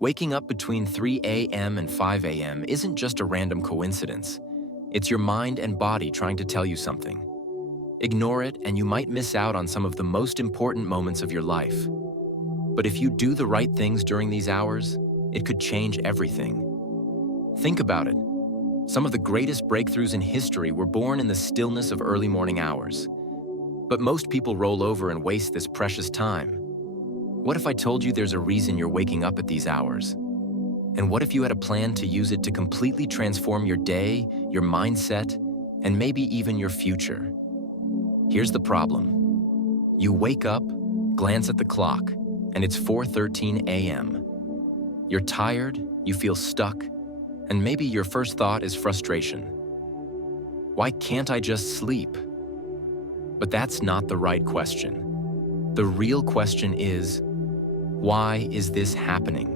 Waking up between 3 a.m. and 5 a.m. isn't just a random coincidence. It's your mind and body trying to tell you something. Ignore it and you might miss out on some of the most important moments of your life. But if you do the right things during these hours, it could change everything. Think about it. Some of the greatest breakthroughs in history were born in the stillness of early morning hours. But most people roll over and waste this precious time. What if I told you there's a reason you're waking up at these hours? And what if you had a plan to use it to completely transform your day, your mindset, and maybe even your future? Here's the problem. You wake up, glance at the clock, and it's 4:13 a.m. You're tired, you feel stuck, and maybe your first thought is frustration. Why can't I just sleep? But that's not the right question. The real question is, why is this happening?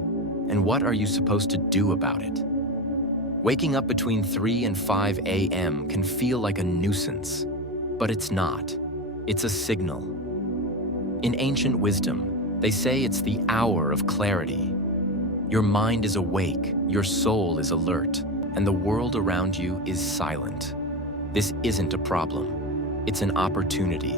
And what are you supposed to do about it? Waking up between 3 and 5 a.m. can feel like a nuisance, but it's not. It's a signal. In ancient wisdom, they say it's the hour of clarity. Your mind is awake, your soul is alert, and the world around you is silent. This isn't a problem. It's an opportunity.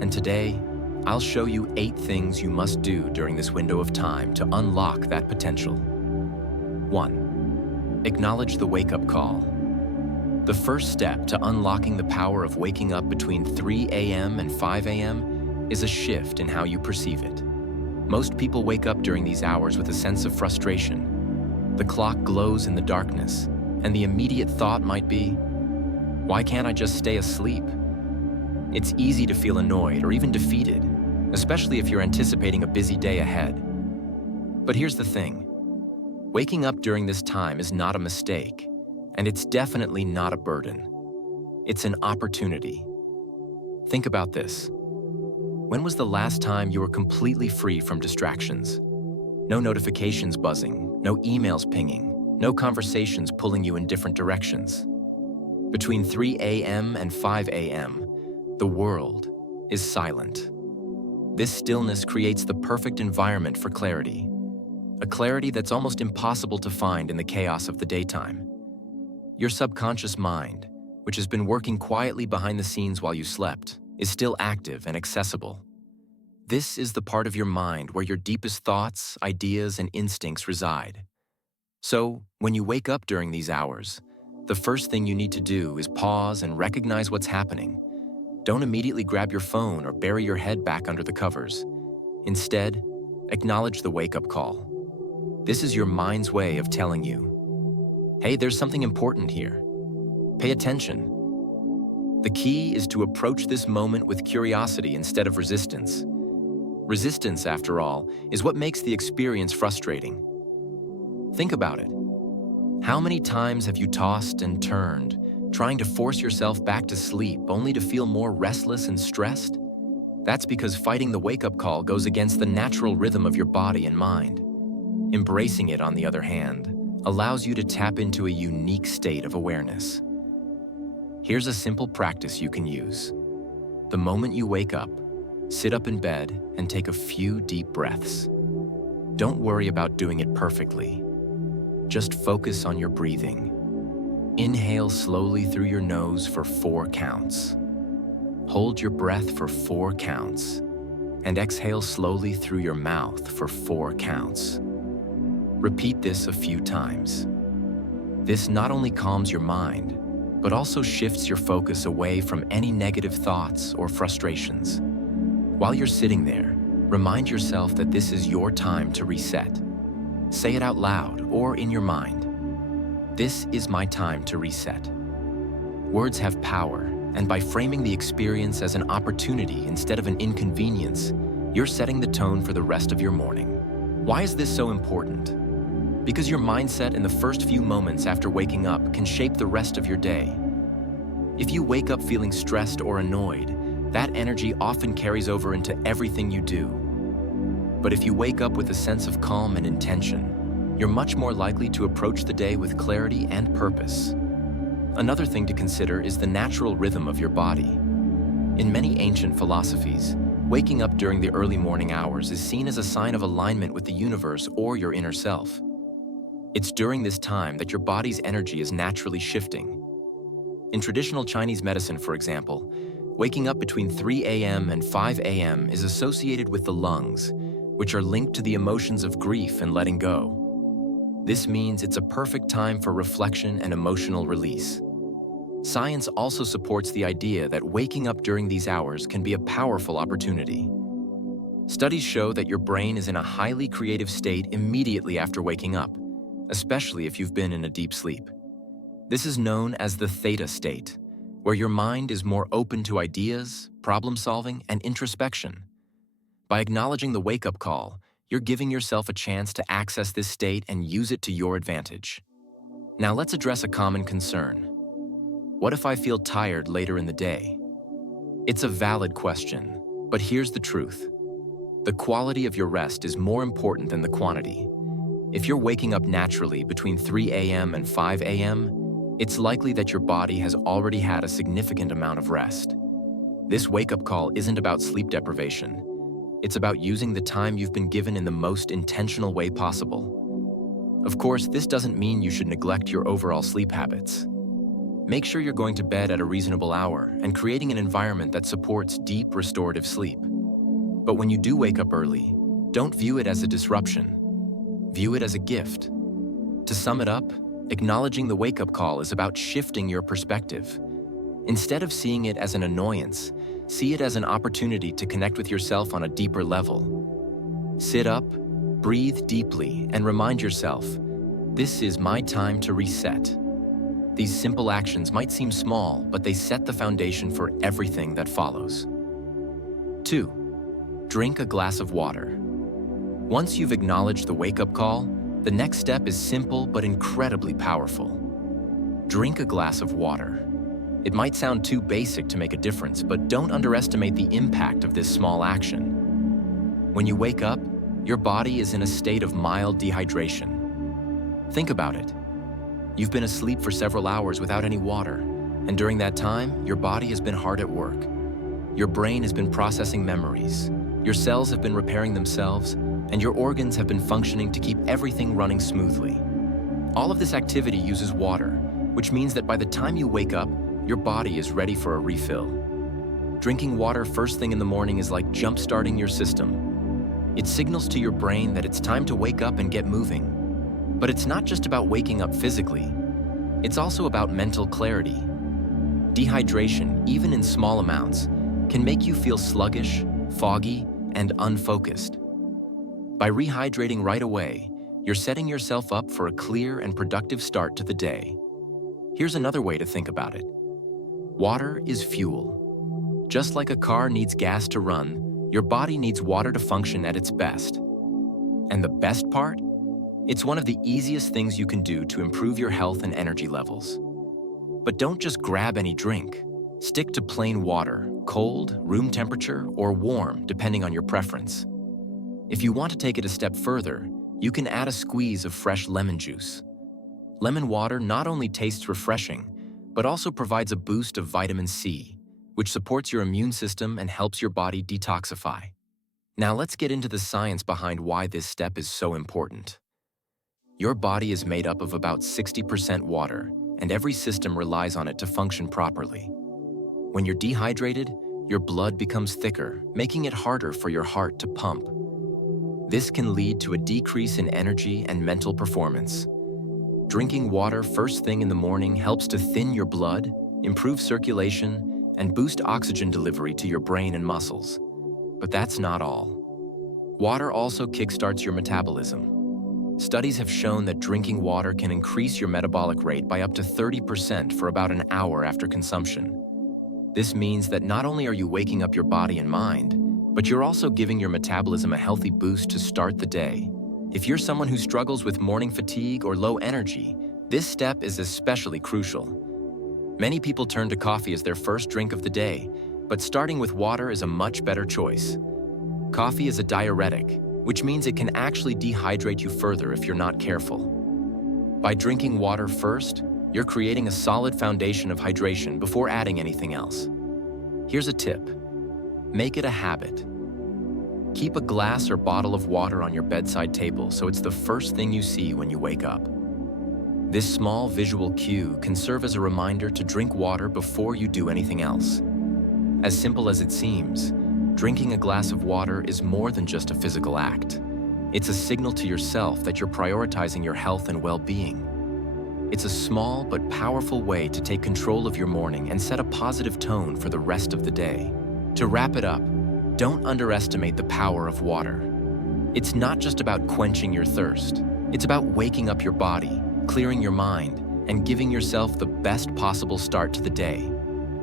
And today, I'll show you 8 things you must do during this window of time to unlock that potential. 1. Acknowledge the wake-up call. The first step to unlocking the power of waking up between 3 a.m. and 5 a.m. is a shift in how you perceive it. Most people wake up during these hours with a sense of frustration. The clock glows in the darkness, and the immediate thought might be, why can't I just stay asleep? It's easy to feel annoyed or even defeated, especially if you're anticipating a busy day ahead. But here's the thing. Waking up during this time is not a mistake, and it's definitely not a burden. It's an opportunity. Think about this. When was the last time you were completely free from distractions? No notifications buzzing, no emails pinging, no conversations pulling you in different directions. Between 3 a.m. and 5 a.m., the world is silent. This stillness creates the perfect environment for clarity, a clarity that's almost impossible to find in the chaos of the daytime. Your subconscious mind, which has been working quietly behind the scenes while you slept, is still active and accessible. This is the part of your mind where your deepest thoughts, ideas, and instincts reside. So, when you wake up during these hours, the first thing you need to do is pause and recognize what's happening. Don't immediately grab your phone or bury your head back under the covers. Instead, acknowledge the wake-up call. This is your mind's way of telling you, hey, there's something important here. Pay attention. The key is to approach this moment with curiosity instead of resistance. Resistance, after all, is what makes the experience frustrating. Think about it. How many times have you tossed and turned, trying to force yourself back to sleep only to feel more restless and stressed? That's because fighting the wake-up call goes against the natural rhythm of your body and mind. Embracing it, on the other hand, allows you to tap into a unique state of awareness. Here's a simple practice you can use. The moment you wake up, sit up in bed and take a few deep breaths. Don't worry about doing it perfectly. Just focus on your breathing. Inhale slowly through your nose for 4 counts. Hold your breath for 4 counts. And exhale slowly through your mouth for 4 counts. Repeat this a few times. This not only calms your mind, but also shifts your focus away from any negative thoughts or frustrations. While you're sitting there, remind yourself that this is your time to reset. Say it out loud or in your mind. This is my time to reset. Words have power, and by framing the experience as an opportunity instead of an inconvenience, you're setting the tone for the rest of your morning. Why is this so important? Because your mindset in the first few moments after waking up can shape the rest of your day. If you wake up feeling stressed or annoyed, that energy often carries over into everything you do. But if you wake up with a sense of calm and intention, you're much more likely to approach the day with clarity and purpose. Another thing to consider is the natural rhythm of your body. In many ancient philosophies, Waking up during the early morning hours is seen as a sign of alignment with the universe or your inner self. It's during this time that your body's energy is naturally shifting. In traditional Chinese medicine, for example, waking up between 3 a.m. and 5 a.m. is associated with the lungs, which are linked to the emotions of grief and letting go. This means it's a perfect time for reflection and emotional release. Science also supports the idea that waking up during these hours can be a powerful opportunity. Studies show that your brain is in a highly creative state immediately after waking up, especially if you've been in a deep sleep. This is known as the theta state, where your mind is more open to ideas, problem-solving, and introspection. By acknowledging the wake-up call, you're giving yourself a chance to access this state and use it to your advantage. Now let's address a common concern. What if I feel tired later in the day? It's a valid question, but here's the truth. The quality of your rest is more important than the quantity. If you're waking up naturally between 3 a.m. and 5 a.m., it's likely that your body has already had a significant amount of rest. This wake-up call isn't about sleep deprivation. It's about using the time you've been given in the most intentional way possible. Of course, this doesn't mean you should neglect your overall sleep habits. Make sure you're going to bed at a reasonable hour and creating an environment that supports deep, restorative sleep. But when you do wake up early, don't view it as a disruption. View it as a gift. To sum it up, acknowledging the wake-up call is about shifting your perspective. Instead of seeing it as an annoyance, see it as an opportunity to connect with yourself on a deeper level. Sit up, breathe deeply, and remind yourself, this is my time to reset. These simple actions might seem small, but they set the foundation for everything that follows. 2. Drink a glass of water. Once you've acknowledged the wake-up call, the next step is simple but incredibly powerful. Drink a glass of water. It might sound too basic to make a difference, but don't underestimate the impact of this small action. When you wake up, your body is in a state of mild dehydration. Think about it. You've been asleep for several hours without any water, and during that time, your body has been hard at work. Your brain has been processing memories, your cells have been repairing themselves, and your organs have been functioning to keep everything running smoothly. All of this activity uses water, which means that by the time you wake up, your body is ready for a refill. Drinking water first thing in the morning is like jump-starting your system. It signals to your brain that it's time to wake up and get moving. But it's not just about waking up physically. It's also about mental clarity. Dehydration, even in small amounts, can make you feel sluggish, foggy, and unfocused. By rehydrating right away, you're setting yourself up for a clear and productive start to the day. Here's another way to think about it. Water is fuel. Just like a car needs gas to run, your body needs water to function at its best. And the best part? It's one of the easiest things you can do to improve your health and energy levels. But don't just grab any drink. Stick to plain water, cold, room temperature, or warm, depending on your preference. If you want to take it a step further, you can add a squeeze of fresh lemon juice. Lemon water not only tastes refreshing, but also provides a boost of vitamin C, which supports your immune system and helps your body detoxify. Now let's get into the science behind why this step is so important. Your body is made up of about 60% water, and every system relies on it to function properly. When you're dehydrated, your blood becomes thicker, making it harder for your heart to pump. This can lead to a decrease in energy and mental performance. Drinking water first thing in the morning helps to thin your blood, improve circulation, and boost oxygen delivery to your brain and muscles. But that's not all. Water also kickstarts your metabolism. Studies have shown that drinking water can increase your metabolic rate by up to 30% for about an hour after consumption. This means that not only are you waking up your body and mind, but you're also giving your metabolism a healthy boost to start the day. If you're someone who struggles with morning fatigue or low energy, this step is especially crucial. Many people turn to coffee as their first drink of the day, but starting with water is a much better choice. Coffee is a diuretic, which means it can actually dehydrate you further if you're not careful. By drinking water first, you're creating a solid foundation of hydration before adding anything else. Here's a tip. Make it a habit. Keep a glass or bottle of water on your bedside table so it's the first thing you see when you wake up. This small visual cue can serve as a reminder to drink water before you do anything else. As simple as it seems, drinking a glass of water is more than just a physical act. It's a signal to yourself that you're prioritizing your health and well-being. It's a small but powerful way to take control of your morning and set a positive tone for the rest of the day. To wrap it up, don't underestimate the power of water. It's not just about quenching your thirst. It's about waking up your body, clearing your mind, and giving yourself the best possible start to the day.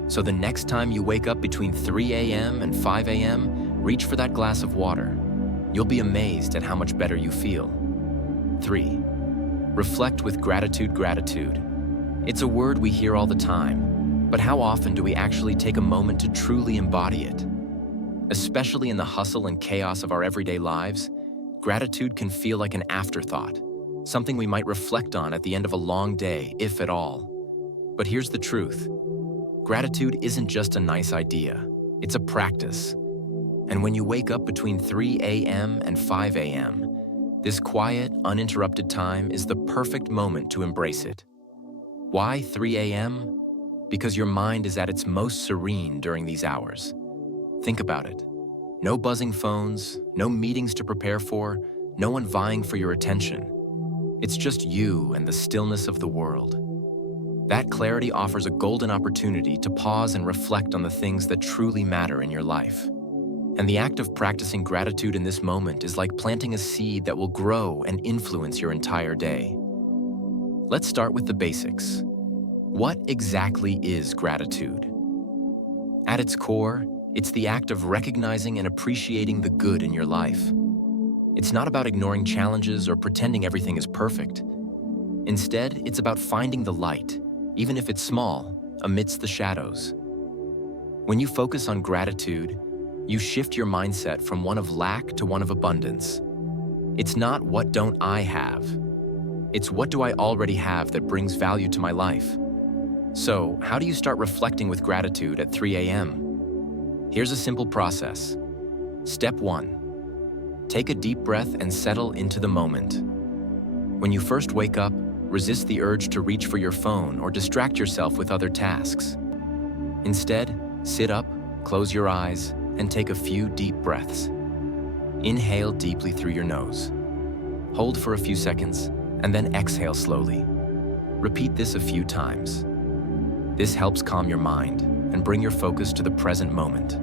So the next time you wake up between 3 a.m. and 5 a.m., reach for that glass of water. You'll be amazed at how much better you feel. 3. Reflect with gratitude. Gratitude. It's a word we hear all the time, but how often do we actually take a moment to truly embody it? Especially in the hustle and chaos of our everyday lives, gratitude can feel like an afterthought, something we might reflect on at the end of a long day, if at all. But here's the truth. Gratitude isn't just a nice idea, it's a practice. And when you wake up between 3 a.m. and 5 a.m., this quiet, uninterrupted time is the perfect moment to embrace it. Why 3 a.m.? Because your mind is at its most serene during these hours. Think about it. No buzzing phones, no meetings to prepare for, no one vying for your attention. It's just you and the stillness of the world. That clarity offers a golden opportunity to pause and reflect on the things that truly matter in your life. And the act of practicing gratitude in this moment is like planting a seed that will grow and influence your entire day. Let's start with the basics. What exactly is gratitude? At its core, it's the act of recognizing and appreciating the good in your life. It's not about ignoring challenges or pretending everything is perfect. Instead, it's about finding the light, even if it's small, amidst the shadows. When you focus on gratitude, you shift your mindset from one of lack to one of abundance. It's not what don't I have? It's what do I already have that brings value to my life? So, how do you start reflecting with gratitude at 3 a.m.? Here's a simple process. Step 1. Take a deep breath and settle into the moment. When you first wake up, resist the urge to reach for your phone or distract yourself with other tasks. Instead, sit up, close your eyes, and take a few deep breaths. Inhale deeply through your nose. Hold for a few seconds, and then exhale slowly. Repeat this a few times. This helps calm your mind and bring your focus to the present moment.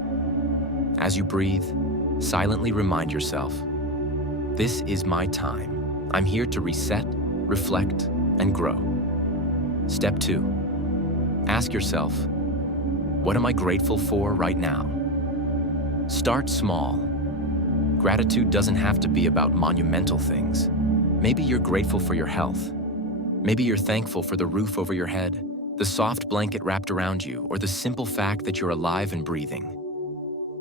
As you breathe, silently remind yourself, this is my time. I'm here to reset, reflect, and grow. Step 2. Ask yourself, what am I grateful for right now? Start small. Gratitude doesn't have to be about monumental things. Maybe you're grateful for your health. Maybe you're thankful for the roof over your head, the soft blanket wrapped around you, or the simple fact that you're alive and breathing.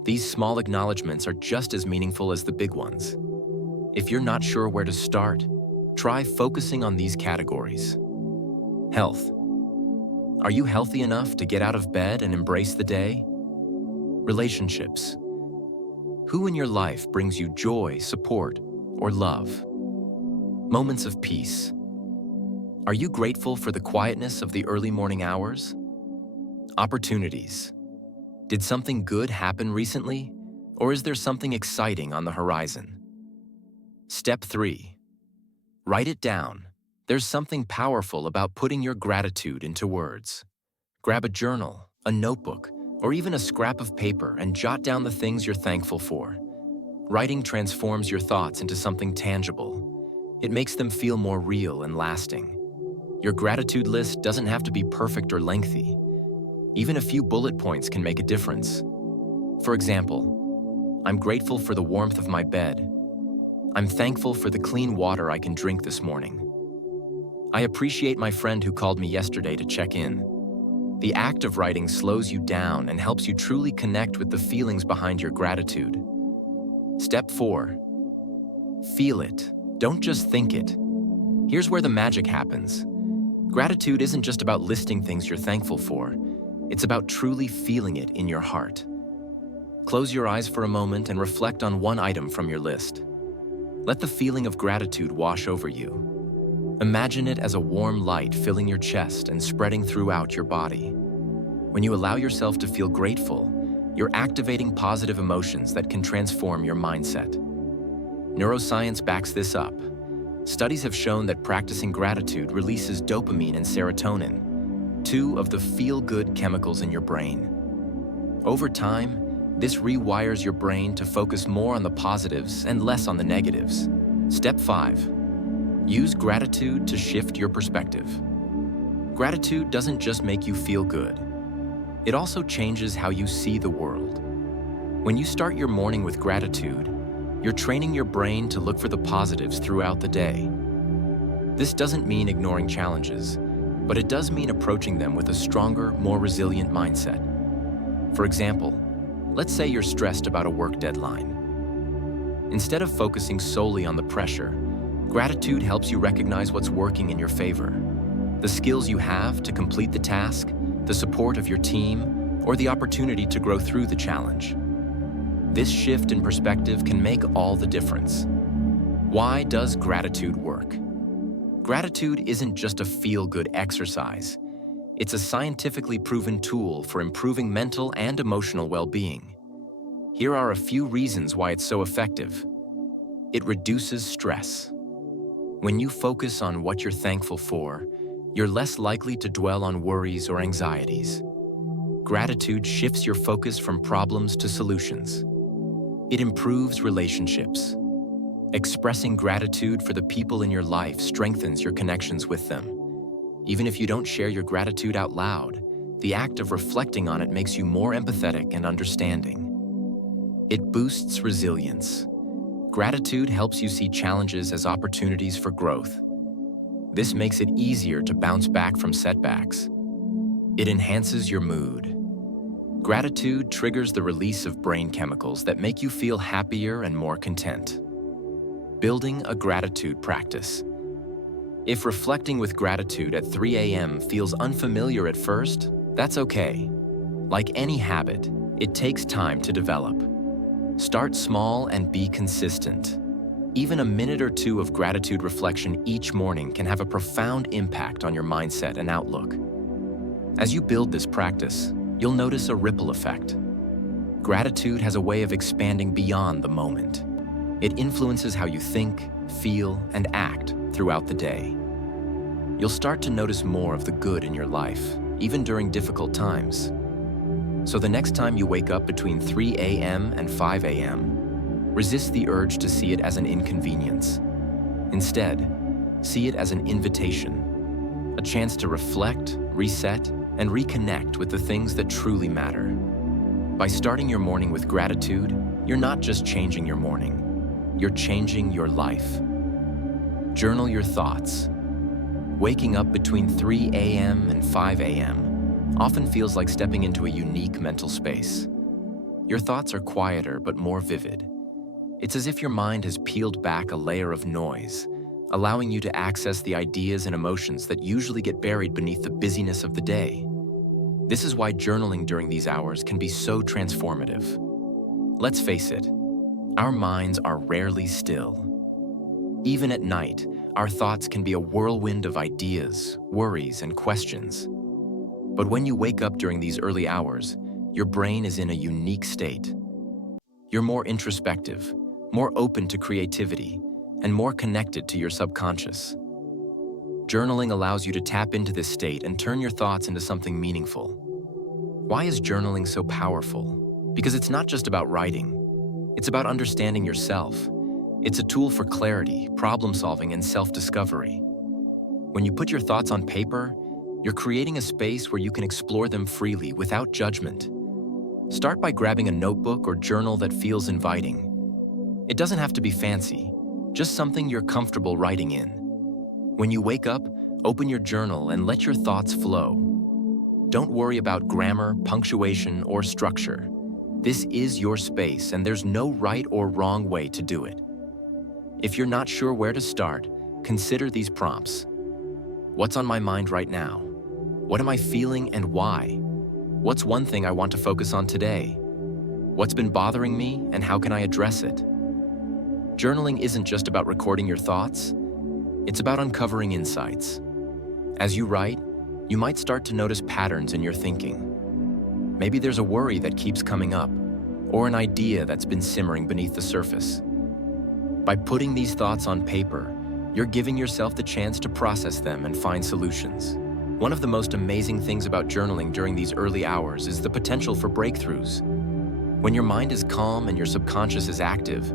These small acknowledgments are just as meaningful as the big ones. If you're not sure where to start, try focusing on these categories. Health. Are you healthy enough to get out of bed and embrace the day? Relationships. Who in your life brings you joy, support, or love? Moments of peace. Are you grateful for the quietness of the early morning hours? Opportunities. Did something good happen recently, or is there something exciting on the horizon? Step 3. Write it down. There's something powerful about putting your gratitude into words. Grab a journal, a notebook, or even a scrap of paper and jot down the things you're thankful for. Writing transforms your thoughts into something tangible. It makes them feel more real and lasting. Your gratitude list doesn't have to be perfect or lengthy. Even a few bullet points can make a difference. For example, I'm grateful for the warmth of my bed. I'm thankful for the clean water I can drink this morning. I appreciate my friend who called me yesterday to check in. The act of writing slows you down and helps you truly connect with the feelings behind your gratitude. Step 4. Feel it. Don't just think it. Here's where the magic happens. Gratitude isn't just about listing things you're thankful for. It's about truly feeling it in your heart. Close your eyes for a moment and reflect on one item from your list. Let the feeling of gratitude wash over you. Imagine it as a warm light filling your chest and spreading throughout your body. When you allow yourself to feel grateful, you're activating positive emotions that can transform your mindset. Neuroscience backs this up. Studies have shown that practicing gratitude releases dopamine and serotonin, two of the feel-good chemicals in your brain. Over time, this rewires your brain to focus more on the positives and less on the negatives. Step 5. Use gratitude to shift your perspective. Gratitude doesn't just make you feel good. It also changes how you see the world. When you start your morning with gratitude, you're training your brain to look for the positives throughout the day. This doesn't mean ignoring challenges, but it does mean approaching them with a stronger, more resilient mindset. For example, let's say you're stressed about a work deadline. Instead of focusing solely on the pressure, gratitude helps you recognize what's working in your favor. The skills you have to complete the task, the support of your team, or the opportunity to grow through the challenge. This shift in perspective can make all the difference. Why does gratitude work? Gratitude isn't just a feel-good exercise. It's a scientifically proven tool for improving mental and emotional well-being. Here are a few reasons why it's so effective. It reduces stress. When you focus on what you're thankful for, you're less likely to dwell on worries or anxieties. Gratitude shifts your focus from problems to solutions. It improves relationships. Expressing gratitude for the people in your life strengthens your connections with them. Even if you don't share your gratitude out loud, the act of reflecting on it makes you more empathetic and understanding. It boosts resilience. Gratitude helps you see challenges as opportunities for growth. This makes it easier to bounce back from setbacks. It enhances your mood. Gratitude triggers the release of brain chemicals that make you feel happier and more content. Building a gratitude practice. If reflecting with gratitude at 3 a.m. feels unfamiliar at first, that's okay. Like any habit, it takes time to develop. Start small and be consistent. Even a minute or two of gratitude reflection each morning can have a profound impact on your mindset and outlook. As you build this practice, you'll notice a ripple effect. Gratitude has a way of expanding beyond the moment. It influences how you think, feel, and act throughout the day. You'll start to notice more of the good in your life, even during difficult times. So the next time you wake up between 3 a.m. and 5 a.m., resist the urge to see it as an inconvenience. Instead, see it as an invitation, a chance to reflect, reset, and reconnect with the things that truly matter. By starting your morning with gratitude, you're not just changing your morning, you're changing your life. Journal your thoughts. Waking up between 3 a.m. and 5 a.m. often feels like stepping into a unique mental space. Your thoughts are quieter but more vivid. It's as if your mind has peeled back a layer of noise, allowing you to access the ideas and emotions that usually get buried beneath the busyness of the day. This is why journaling during these hours can be so transformative. Let's face it, our minds are rarely still. Even at night, our thoughts can be a whirlwind of ideas, worries, and questions. But when you wake up during these early hours, your brain is in a unique state. You're more introspective, more open to creativity, and more connected to your subconscious. Journaling allows you to tap into this state and turn your thoughts into something meaningful. Why is journaling so powerful? Because it's not just about writing. It's about understanding yourself. It's a tool for clarity, problem-solving, and self-discovery. When you put your thoughts on paper, you're creating a space where you can explore them freely without judgment. Start by grabbing a notebook or journal that feels inviting. It doesn't have to be fancy, just something you're comfortable writing in. When you wake up, open your journal and let your thoughts flow. Don't worry about grammar, punctuation, or structure. This is your space, and there's no right or wrong way to do it. If you're not sure where to start, consider these prompts. What's on my mind right now? What am I feeling and why? What's one thing I want to focus on today? What's been bothering me and how can I address it? Journaling isn't just about recording your thoughts, it's about uncovering insights. As you write, you might start to notice patterns in your thinking. Maybe there's a worry that keeps coming up, or an idea that's been simmering beneath the surface. By putting these thoughts on paper, you're giving yourself the chance to process them and find solutions. One of the most amazing things about journaling during these early hours is the potential for breakthroughs. When your mind is calm and your subconscious is active,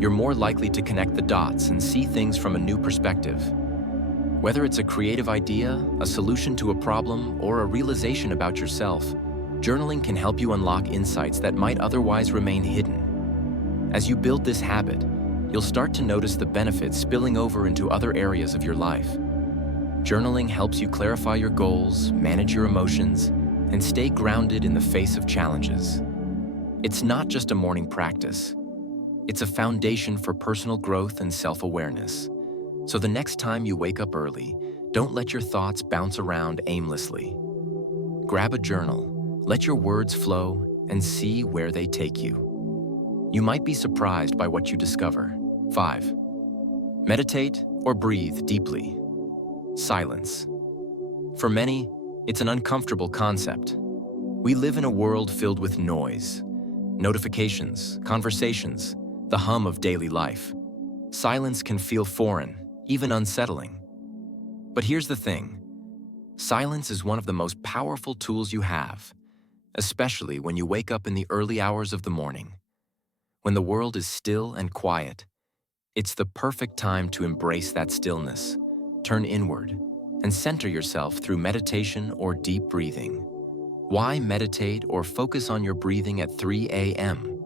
you're more likely to connect the dots and see things from a new perspective. Whether it's a creative idea, a solution to a problem, or a realization about yourself, journaling can help you unlock insights that might otherwise remain hidden. As you build this habit, you'll start to notice the benefits spilling over into other areas of your life. Journaling helps you clarify your goals, manage your emotions, and stay grounded in the face of challenges. It's not just a morning practice. It's a foundation for personal growth and self-awareness. So the next time you wake up early, don't let your thoughts bounce around aimlessly. Grab a journal, let your words flow, and see where they take you. You might be surprised by what you discover. 5. Meditate or breathe deeply. Silence. For many, it's an uncomfortable concept. We live in a world filled with noise, notifications, conversations, the hum of daily life. Silence can feel foreign, even unsettling. But here's the thing. Silence is one of the most powerful tools you have, especially when you wake up in the early hours of the morning. When the world is still and quiet, it's the perfect time to embrace that stillness, turn inward, and center yourself through meditation or deep breathing. Why meditate or focus on your breathing at 3 a.m.?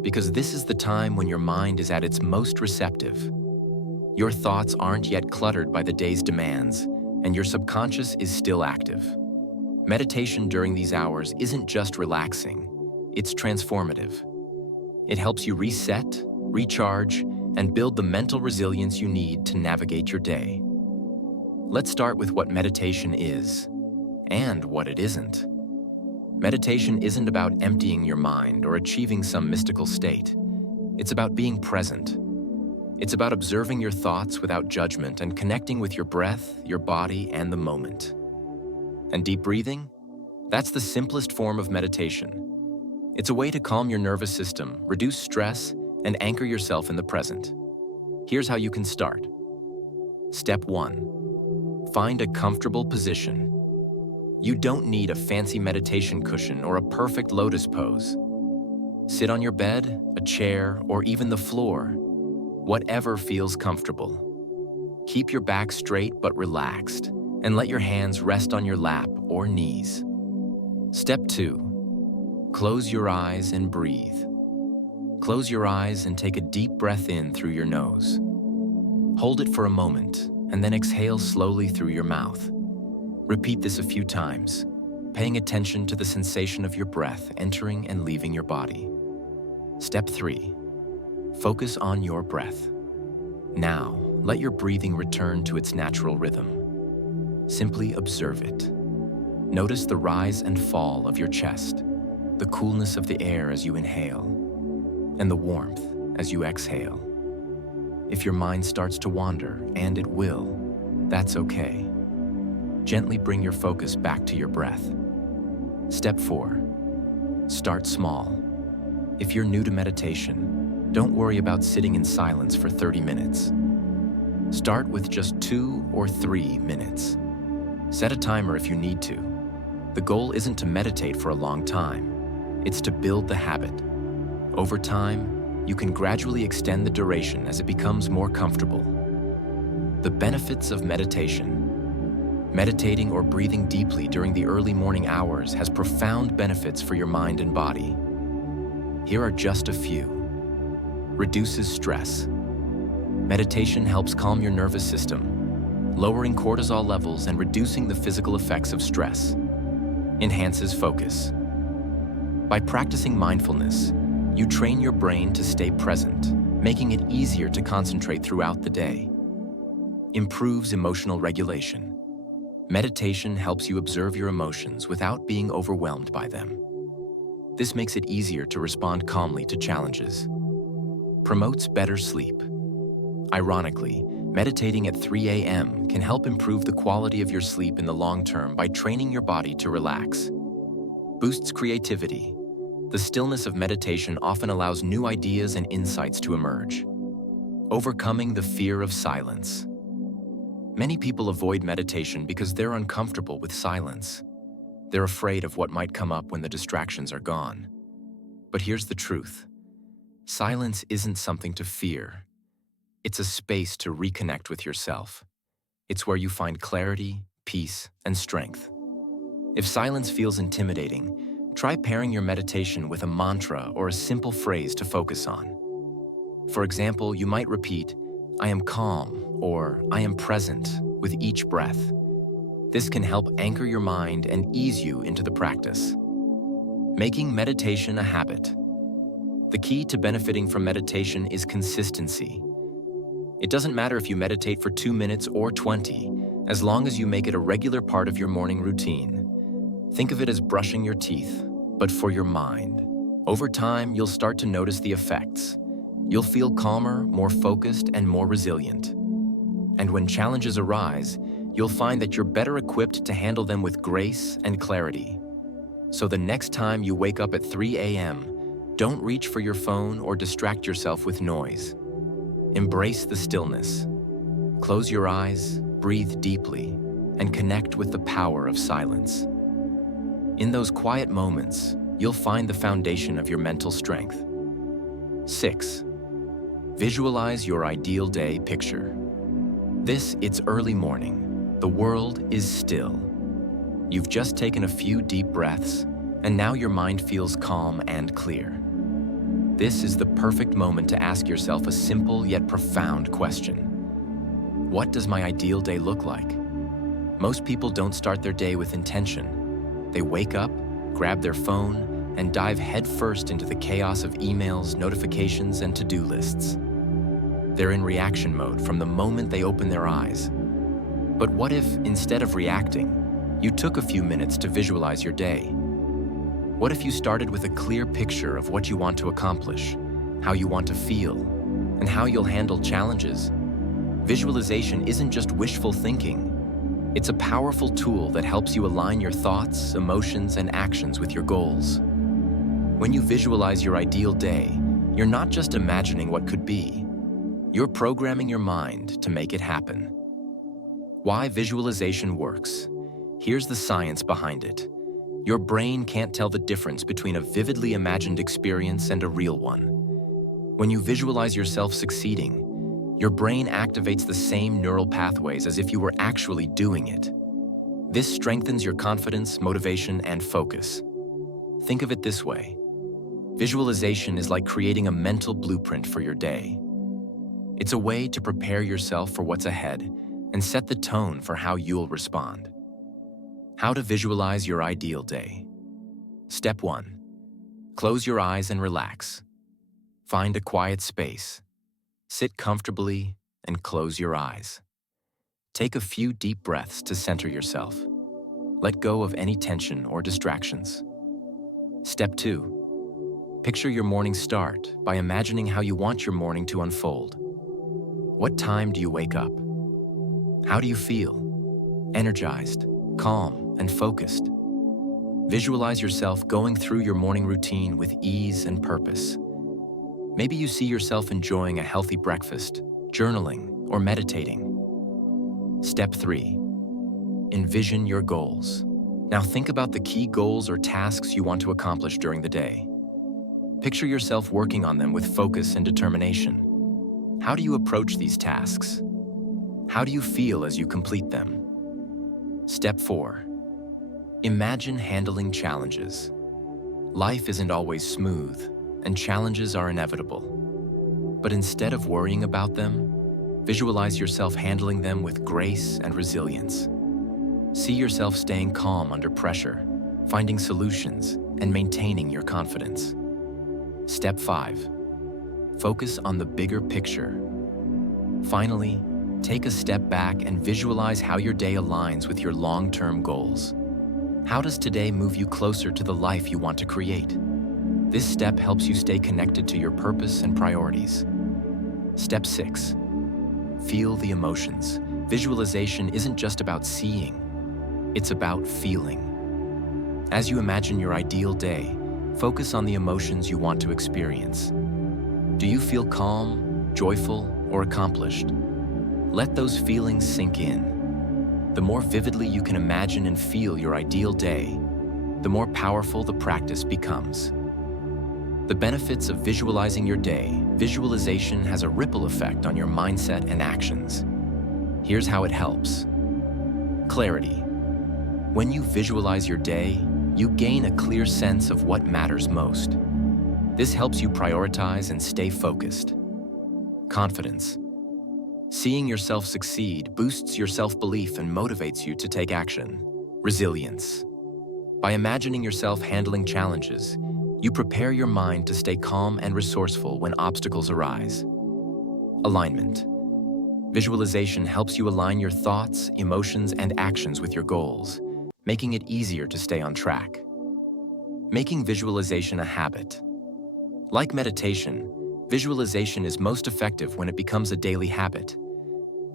Because this is the time when your mind is at its most receptive. Your thoughts aren't yet cluttered by the day's demands, and your subconscious is still active. Meditation during these hours isn't just relaxing, it's transformative. It helps you reset, recharge, and build the mental resilience you need to navigate your day. Let's start with what meditation is, and what it isn't. Meditation isn't about emptying your mind or achieving some mystical state. It's about being present. It's about observing your thoughts without judgment and connecting with your breath, your body, and the moment. And deep breathing? That's the simplest form of meditation. It's a way to calm your nervous system, reduce stress, and anchor yourself in the present. Here's how you can start. Step 1. Find a comfortable position. You don't need a fancy meditation cushion or a perfect lotus pose. Sit on your bed, a chair, or even the floor, whatever feels comfortable. Keep your back straight but relaxed, and let your hands rest on your lap or knees. Step 2. Close your eyes and breathe. Close your eyes and take a deep breath in through your nose. Hold it for a moment, and then exhale slowly through your mouth. Repeat this a few times, paying attention to the sensation of your breath entering and leaving your body. Step 3. Focus on your breath. Now, let your breathing return to its natural rhythm. Simply observe it. Notice the rise and fall of your chest, the coolness of the air as you inhale, and the warmth as you exhale. If your mind starts to wander, and it will, that's okay. Gently bring your focus back to your breath. Step 4. Start small. If you're new to meditation, don't worry about sitting in silence for 30 minutes. Start with just 2 or 3 minutes. Set a timer if you need to. The goal isn't to meditate for a long time. It's to build the habit. Over time, you can gradually extend the duration as it becomes more comfortable. The benefits of meditation. Meditating or breathing deeply during the early morning hours has profound benefits for your mind and body. Here are just a few. Reduces stress. Meditation helps calm your nervous system, lowering cortisol levels and reducing the physical effects of stress. Enhances focus. By practicing mindfulness, you train your brain to stay present, making it easier to concentrate throughout the day. Improves emotional regulation. Meditation helps you observe your emotions without being overwhelmed by them. This makes it easier to respond calmly to challenges. Promotes better sleep. Ironically, meditating at 3 a.m. can help improve the quality of your sleep in the long term by training your body to relax. Boosts creativity. The stillness of meditation often allows new ideas and insights to emerge. Overcoming the fear of silence. Many people avoid meditation because they're uncomfortable with silence. They're afraid of what might come up when the distractions are gone. But here's the truth. Silence isn't something to fear. It's a space to reconnect with yourself. It's where you find clarity, peace, and strength. If silence feels intimidating, try pairing your meditation with a mantra or a simple phrase to focus on. For example, you might repeat, "I am calm," or "I am present," with each breath. This can help anchor your mind and ease you into the practice. Making meditation a habit. The key to benefiting from meditation is consistency. It doesn't matter if you meditate for 2 minutes or 20, as long as you make it a regular part of your morning routine. Think of it as brushing your teeth, but for your mind. Over time, you'll start to notice the effects. You'll feel calmer, more focused, and more resilient. And when challenges arise, you'll find that you're better equipped to handle them with grace and clarity. So the next time you wake up at 3 a.m., don't reach for your phone or distract yourself with noise. Embrace the stillness. Close your eyes, breathe deeply, and connect with the power of silence. In those quiet moments, you'll find the foundation of your mental strength. 6. Visualize your ideal day picture. It's early morning. The world is still. You've just taken a few deep breaths, and now your mind feels calm and clear. This is the perfect moment to ask yourself a simple yet profound question. What does my ideal day look like? Most people don't start their day with intention. They wake up, grab their phone, and dive headfirst into the chaos of emails, notifications, and to-do lists. They're in reaction mode from the moment they open their eyes. But what if, instead of reacting, you took a few minutes to visualize your day? What if you started with a clear picture of what you want to accomplish, how you want to feel, and how you'll handle challenges? Visualization isn't just wishful thinking. It's a powerful tool that helps you align your thoughts, emotions, and actions with your goals. When you visualize your ideal day, you're not just imagining what could be. You're programming your mind to make it happen. Why visualization works. Here's the science behind it. Your brain can't tell the difference between a vividly imagined experience and a real one. When you visualize yourself succeeding, your brain activates the same neural pathways as if you were actually doing it. This strengthens your confidence, motivation, and focus. Think of it this way. Visualization is like creating a mental blueprint for your day. It's a way to prepare yourself for what's ahead and set the tone for how you'll respond. How to visualize your ideal day. Step 1. Close your eyes and relax. Find a quiet space. Sit comfortably and close your eyes. Take a few deep breaths to center yourself. Let go of any tension or distractions. Step 2. Picture your morning start by imagining how you want your morning to unfold. What time do you wake up? How do you feel? Energized, calm, and focused. Visualize yourself going through your morning routine with ease and purpose. Maybe you see yourself enjoying a healthy breakfast, journaling, or meditating. Step 3. Envision your goals. Now think about the key goals or tasks you want to accomplish during the day. Picture yourself working on them with focus and determination. How do you approach these tasks? How do you feel as you complete them? Step 4. Imagine handling challenges. Life isn't always smooth, and challenges are inevitable. But instead of worrying about them, visualize yourself handling them with grace and resilience. See yourself staying calm under pressure, finding solutions, and maintaining your confidence. Step 5. Focus on the bigger picture. Finally, take a step back and visualize how your day aligns with your long-term goals. How does today move you closer to the life you want to create? This step helps you stay connected to your purpose and priorities. Step 6. Feel the emotions. Visualization isn't just about seeing, it's about feeling. As you imagine your ideal day, focus on the emotions you want to experience. Do you feel calm, joyful, or accomplished? Let those feelings sink in. The more vividly you can imagine and feel your ideal day, the more powerful the practice becomes. The benefits of visualizing your day. Visualization has a ripple effect on your mindset and actions. Here's how it helps. Clarity. When you visualize your day, you gain a clear sense of what matters most. This helps you prioritize and stay focused. Confidence. Seeing yourself succeed boosts your self-belief and motivates you to take action. Resilience. By imagining yourself handling challenges, you prepare your mind to stay calm and resourceful when obstacles arise. Alignment. Visualization helps you align your thoughts, emotions, and actions with your goals, making it easier to stay on track. Making visualization a habit. Like meditation, visualization is most effective when it becomes a daily habit.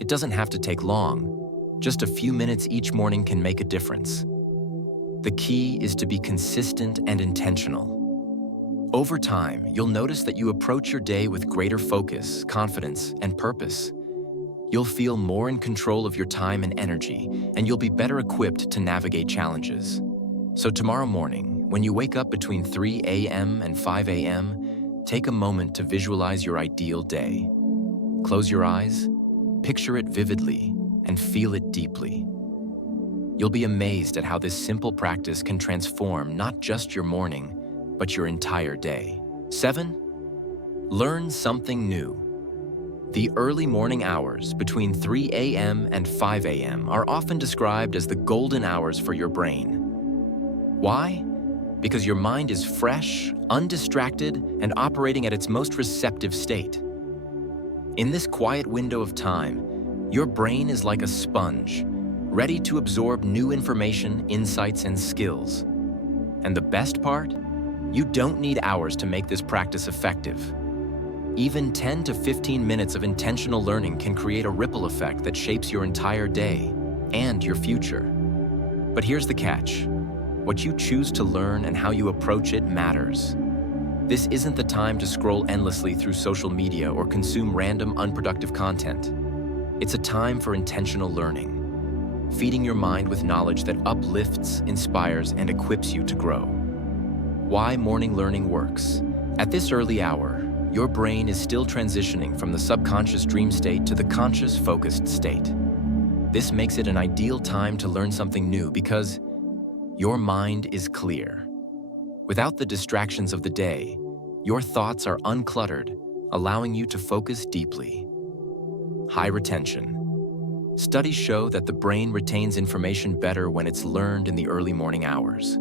It doesn't have to take long. Just a few minutes each morning can make a difference. The key is to be consistent and intentional. Over time, you'll notice that you approach your day with greater focus, confidence, and purpose. You'll feel more in control of your time and energy, and you'll be better equipped to navigate challenges. So tomorrow morning, when you wake up between 3 a.m. and 5 a.m., take a moment to visualize your ideal day. Close your eyes, picture it vividly, and feel it deeply. You'll be amazed at how this simple practice can transform not just your morning, but your entire day. 7. Learn something new. The early morning hours between 3 a.m. and 5 a.m. are often described as the golden hours for your brain. Why? Because your mind is fresh, undistracted, and operating at its most receptive state. In this quiet window of time, your brain is like a sponge, ready to absorb new information, insights, and skills. And the best part? You don't need hours to make this practice effective. Even 10 to 15 minutes of intentional learning can create a ripple effect that shapes your entire day and your future. But here's the catch. What you choose to learn and how you approach it matters. This isn't the time to scroll endlessly through social media or consume random, unproductive content. It's a time for intentional learning, feeding your mind with knowledge that uplifts, inspires, and equips you to grow. Why morning learning works. At this early hour, your brain is still transitioning from the subconscious dream state to the conscious focused state. This makes it an ideal time to learn something new because your mind is clear. Without the distractions of the day, your thoughts are uncluttered, allowing you to focus deeply. High retention. Studies show that the brain retains information better when it's learned in the early morning hours.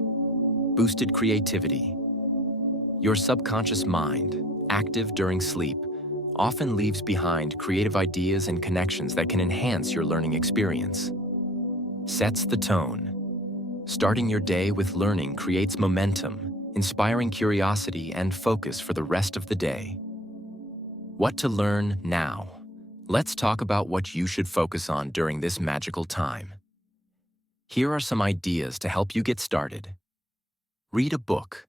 Boosted creativity. Your subconscious mind, active during sleep, often leaves behind creative ideas and connections that can enhance your learning experience. Sets the tone. Starting your day with learning creates momentum, inspiring curiosity and focus for the rest of the day. What to learn now? Let's talk about what you should focus on during this magical time. Here are some ideas to help you get started. Read a book.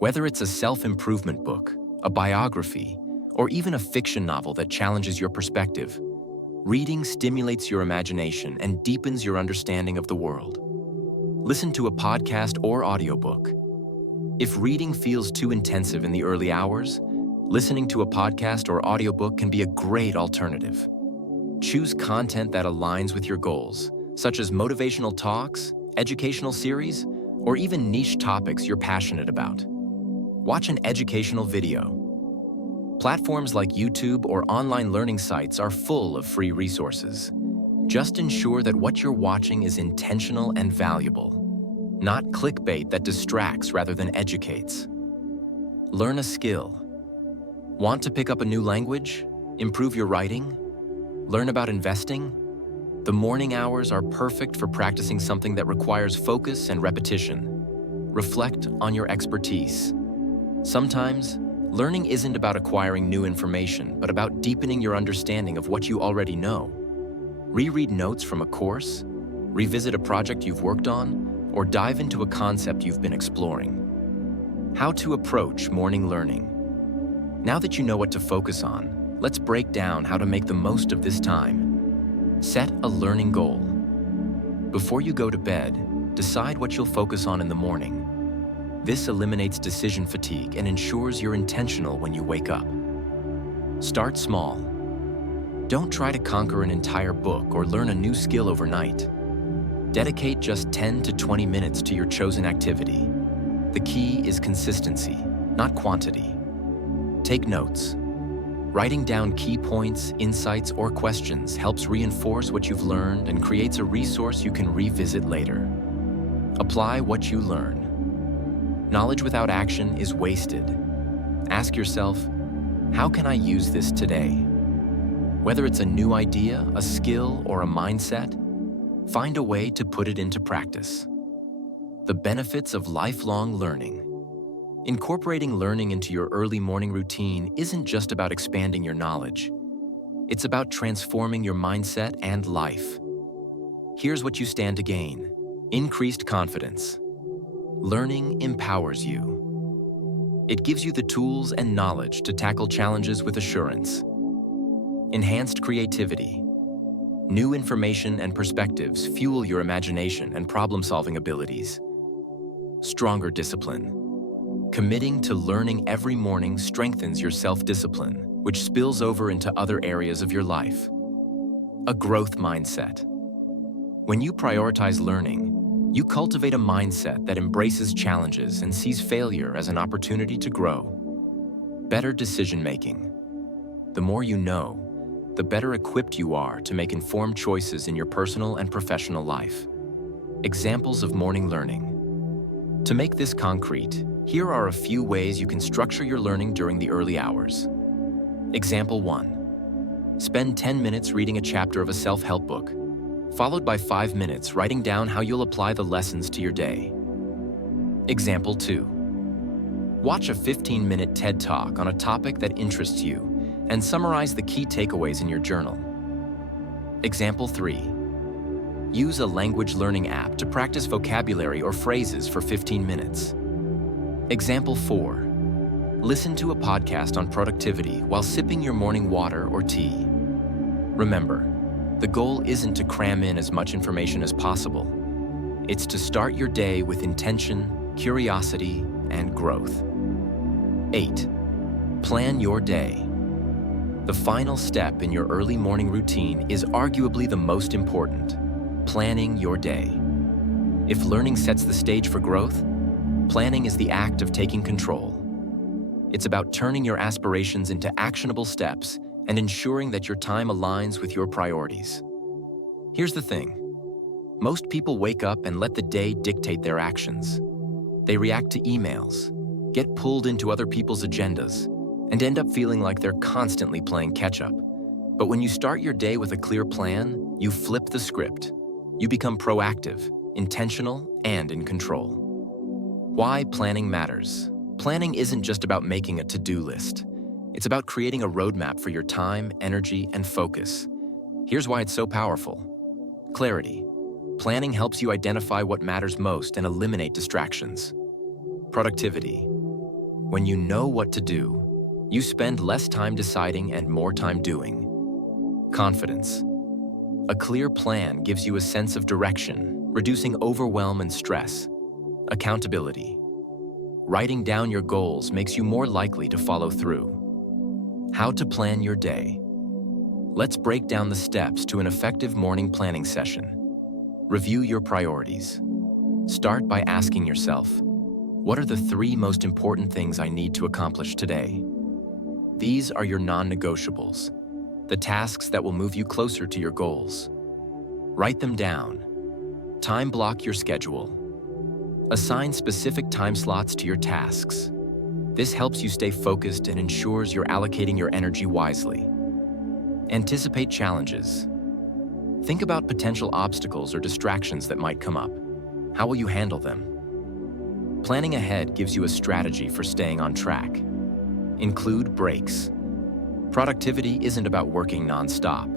Whether it's a self-improvement book, a biography, or even a fiction novel that challenges your perspective, reading stimulates your imagination and deepens your understanding of the world. Listen to a podcast or audiobook. If reading feels too intensive in the early hours, listening to a podcast or audiobook can be a great alternative. Choose content that aligns with your goals, such as motivational talks, educational series, or even niche topics you're passionate about. Watch an educational video. Platforms like YouTube or online learning sites are full of free resources. Just ensure that what you're watching is intentional and valuable, not clickbait that distracts rather than educates. Learn a skill. Want to pick up a new language? Improve your writing? Learn about investing? The morning hours are perfect for practicing something that requires focus and repetition. Reflect on your expertise. Sometimes, learning isn't about acquiring new information, but about deepening your understanding of what you already know. Reread notes from a course, revisit a project you've worked on, or dive into a concept you've been exploring. How to approach morning learning. Now that you know what to focus on, let's break down how to make the most of this time. Set a learning goal. Before you go to bed, decide what you'll focus on in the morning. This eliminates decision fatigue and ensures you're intentional when you wake up. Start small. Don't try to conquer an entire book or learn a new skill overnight. Dedicate just 10 to 20 minutes to your chosen activity. The key is consistency, not quantity. Take notes. Writing down key points, insights, or questions helps reinforce what you've learned and creates a resource you can revisit later. Apply what you learn. Knowledge without action is wasted. Ask yourself, how can I use this today? Whether it's a new idea, a skill, or a mindset, find a way to put it into practice. The benefits of lifelong learning. Incorporating learning into your early morning routine isn't just about expanding your knowledge. It's about transforming your mindset and life. Here's what you stand to gain. Increased confidence. Learning empowers you. It gives you the tools and knowledge to tackle challenges with assurance. Enhanced creativity. New information and perspectives fuel your imagination and problem-solving abilities. Stronger discipline. Committing to learning every morning strengthens your self-discipline, which spills over into other areas of your life. A growth mindset. When you prioritize learning, you cultivate a mindset that embraces challenges and sees failure as an opportunity to grow. Better decision-making. The more you know, the better equipped you are to make informed choices in your personal and professional life. Examples of morning learning. To make this concrete, here are a few ways you can structure your learning during the early hours. Example 1. Spend 10 minutes reading a chapter of a self-help book, followed by 5 minutes writing down how you'll apply the lessons to your day. Example 2. Watch a 15-minute TED Talk on a topic that interests you and summarize the key takeaways in your journal. Example 3. Use a language learning app to practice vocabulary or phrases for 15 minutes. Example 4. Listen to a podcast on productivity while sipping your morning water or tea. Remember, the goal isn't to cram in as much information as possible. It's to start your day with intention, curiosity, and growth. 8. Plan your day. The final step in your early morning routine is arguably the most important: planning your day. If learning sets the stage for growth, planning is the act of taking control. It's about turning your aspirations into actionable steps and ensuring that your time aligns with your priorities. Here's the thing. Most people wake up and let the day dictate their actions. They react to emails, get pulled into other people's agendas, and end up feeling like they're constantly playing catch-up. But when you start your day with a clear plan, you flip the script. You become proactive, intentional, and in control. Why planning matters. Planning isn't just about making a to-do list. It's about creating a roadmap for your time, energy, and focus. Here's why it's so powerful. Clarity. Planning helps you identify what matters most and eliminate distractions. Productivity. When you know what to do, you spend less time deciding and more time doing. Confidence. A clear plan gives you a sense of direction, reducing overwhelm and stress. Accountability. Writing down your goals makes you more likely to follow through. How to plan your day. Let's break down the steps to an effective morning planning session. Review your priorities. Start by asking yourself, what are the 3 most important things I need to accomplish today? These are your non-negotiables, the tasks that will move you closer to your goals. Write them down. Time block your schedule. Assign specific time slots to your tasks. This helps you stay focused and ensures you're allocating your energy wisely. Anticipate challenges. Think about potential obstacles or distractions that might come up. How will you handle them? Planning ahead gives you a strategy for staying on track. Include breaks. Productivity isn't about working non-stop.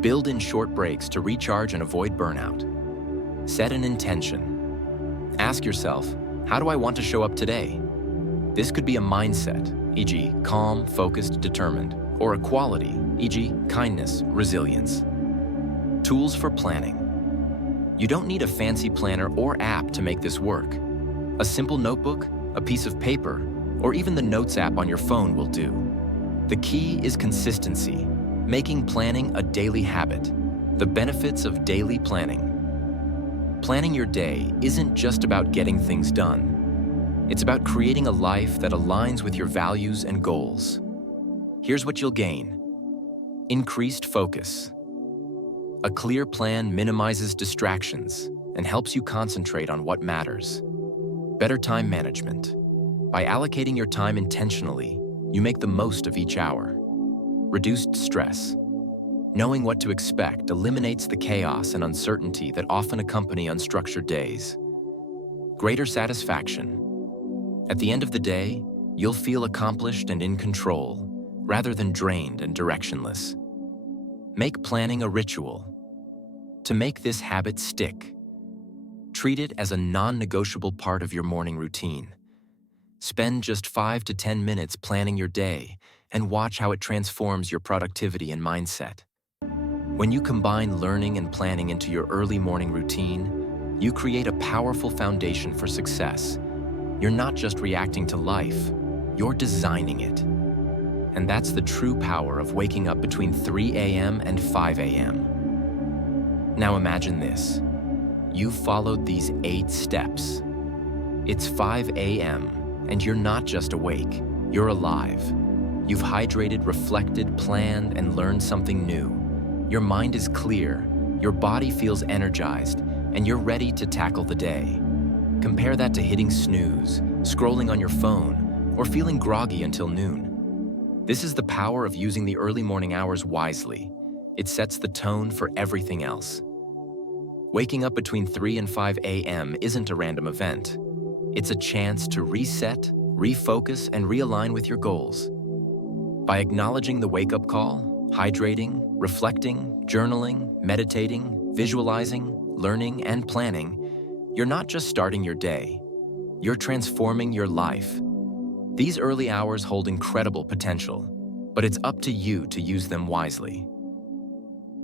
Build in short breaks to recharge and avoid burnout. Set an intention. Ask yourself, how do I want to show up today? This could be a mindset, e.g., calm, focused, determined, or a quality, e.g., kindness, resilience. Tools for planning. You don't need a fancy planner or app to make this work. A simple notebook, a piece of paper, or even the Notes app on your phone will do. The key is consistency, making planning a daily habit. The benefits of daily planning. Planning your day isn't just about getting things done. It's about creating a life that aligns with your values and goals. Here's what you'll gain. Increased focus. A clear plan minimizes distractions and helps you concentrate on what matters. Better time management. By allocating your time intentionally, you make the most of each hour. Reduced stress. Knowing what to expect eliminates the chaos and uncertainty that often accompany unstructured days. Greater satisfaction. At the end of the day, you'll feel accomplished and in control, rather than drained and directionless. Make planning a ritual. To make this habit stick, treat it as a non-negotiable part of your morning routine. Spend just 5 to 10 minutes planning your day and watch how it transforms your productivity and mindset. When you combine learning and planning into your early morning routine, you create a powerful foundation for success. You're not just reacting to life, you're designing it. And that's the true power of waking up between 3 a.m. and 5 a.m. Now imagine this. You've followed these 8 steps. It's 5 a.m. and you're not just awake, you're alive. You've hydrated, reflected, planned, and learned something new. Your mind is clear, your body feels energized, and you're ready to tackle the day. Compare that to hitting snooze, scrolling on your phone, or feeling groggy until noon. This is the power of using the early morning hours wisely. It sets the tone for everything else. Waking up between 3 and 5 a.m. isn't a random event. It's a chance to reset, refocus, and realign with your goals. By acknowledging the wake-up call, hydrating, reflecting, journaling, meditating, visualizing, learning, and planning, you're not just starting your day, you're transforming your life. These early hours hold incredible potential, but it's up to you to use them wisely.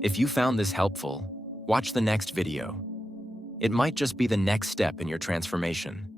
If you found this helpful, watch the next video. It might just be the next step in your transformation.